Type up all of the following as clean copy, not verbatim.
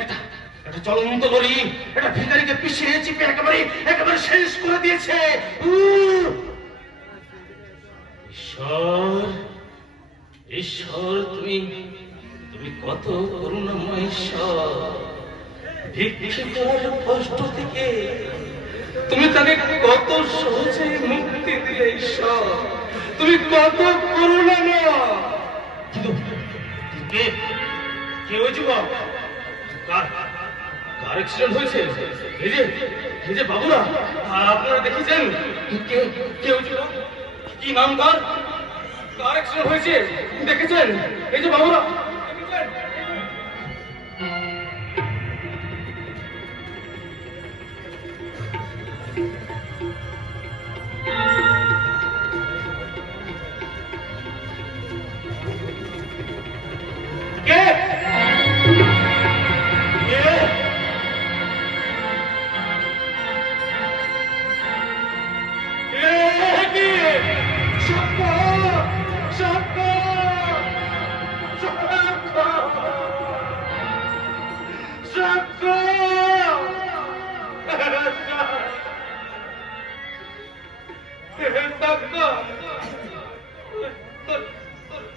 একটা একটা চলন্ত লরি একটা ভিখারিকে পিছিয়ে চিপে একেবারে শেষ করে দিয়েছে। ঈশ্বর, ঈশ্বর, তুমি তুমি কত করুণাময় ঈশ্বর। ভিক্ষুকের কষ্ট থেকে তুমি তাকে কত সহজে মুক্তি দিলে ঈশ্বর। তুমি কত করুণাময়। কিন্তু কে কে ওই যুবক? কার কার অ্যাক্সিডেন্ট হয়েছে? এই যে বাবুরা, আপনারা দেখেছেন? কে কে ওই যুবক? কি নাম তার? কার অ্যাক্সিডেন্ট হয়েছে দেখেছেন? এই যে বাবুরা,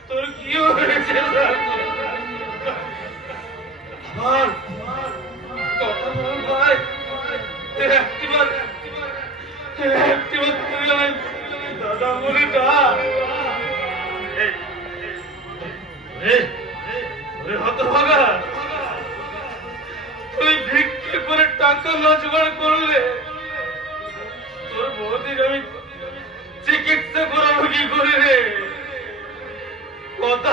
তোর কি হয়েছে? কথা বল ভাই। দাদা বলে ডাক। হতভাগা, তুই ভিক্ষে করে টাকা না জোগাড় করলে তোর বৌদির আমি চিকিৎসা করাবো কি করে রে? কথা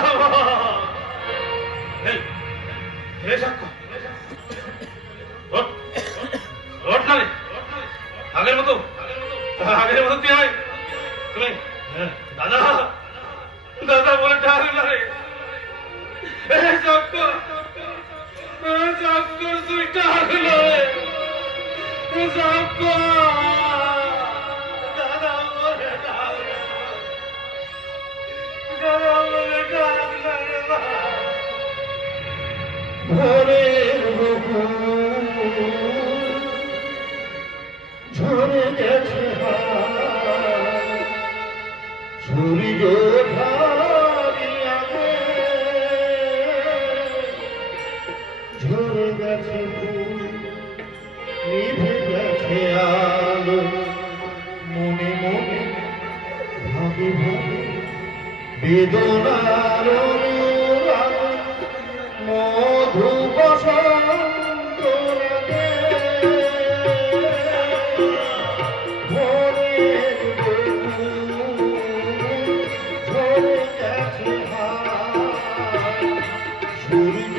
আগের মতো তুই আয়। তুমি দাদা দাদা বলে ডাক না রে। তুই ডাক না রে। দাদা বলে ডাক না। দাদা বলে ডাক না রে। ভোরের ঝরে গেছে সূর্য ঝরে গেছে নিভে গেছে আলো মনে মনে ভাবে ভাবে বেদনার মধু বসন্ত রাতে ভোরের ঝরে গেছে সূর্য